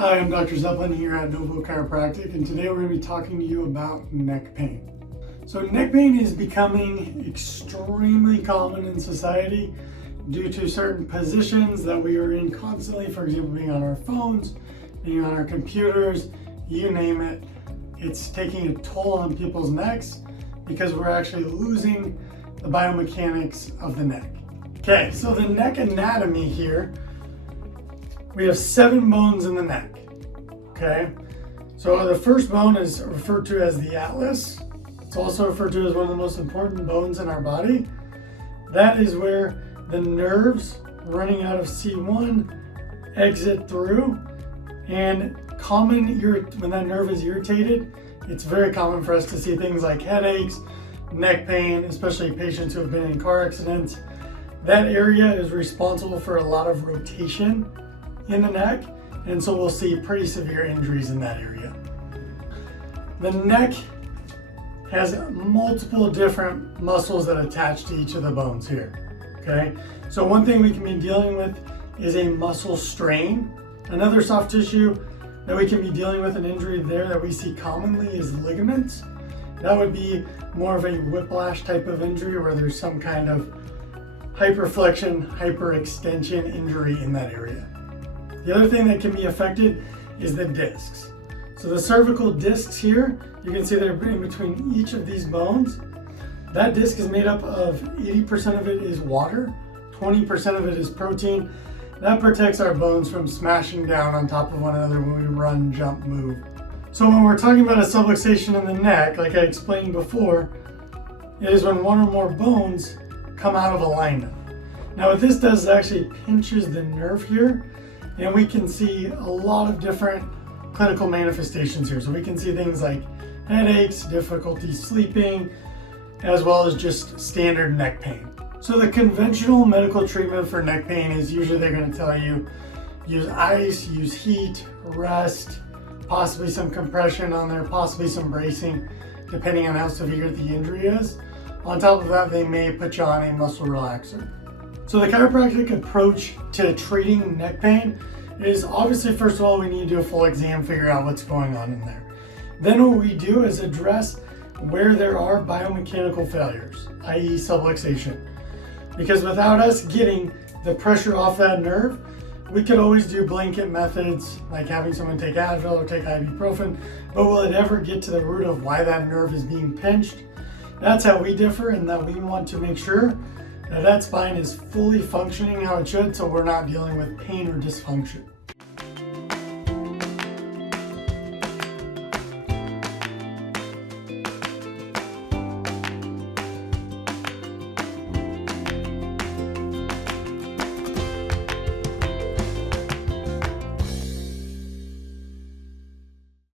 Hi, I'm Dr. Zeppelin here at Chiropractic, and today we're going to be talking to you about neck pain. So neck pain is becoming extremely common in society due to certain positions that we are in constantly, for example, being on our phones, being on our computers, you name it. It's taking a toll on people's necks because we're actually losing the biomechanics of the neck. Okay, so the neck anatomy here, we have 7 bones in the neck, okay? So the first bone is referred to as the atlas. It's also referred to as one of the most important bones in our body. That is where the nerves running out of C1 exit through, and when that nerve is irritated, it's very common for us to see things like headaches, neck pain, especially patients who have been in car accidents. That area is responsible for a lot of rotation in the neck, and so we'll see pretty severe injuries in that area. The neck has multiple different muscles that attach to each of the bones here, okay? So one thing we can be dealing with is a muscle strain. Another soft tissue that we can be dealing with an injury there that we see commonly is ligaments. That would be more of a whiplash type of injury where there's some kind of hyperflexion, hyperextension injury in that area. The other thing that can be affected is the discs. So the cervical discs here, you can see they're in between each of these bones. That disc is made up of 80% of it is water, 20% of it is protein. That protects our bones from smashing down on top of one another when we run, jump, move. So when we're talking about a subluxation in the neck, like I explained before, it is when one or more bones come out of alignment. Now what this does is actually pinches the nerve here, and we can see a lot of different clinical manifestations here. So we can see things like headaches, difficulty sleeping, as well as just standard neck pain. So the conventional medical treatment for neck pain is usually they're going to tell you use ice, use heat, rest, possibly some compression on there, possibly some bracing, depending on how severe the injury is. On top of that, they may put you on a muscle relaxer. So the chiropractic approach to treating neck pain is obviously, first of all, we need to do a full exam, figure out what's going on in there. Then what we do is address where there are biomechanical failures, i.e. subluxation. Because without us getting the pressure off that nerve, we could always do blanket methods like having someone take Advil or take ibuprofen, but will it ever get to the root of why that nerve is being pinched? That's how we differ, and that we want to make sure that spine is fully functioning how it should, so we're not dealing with pain or dysfunction.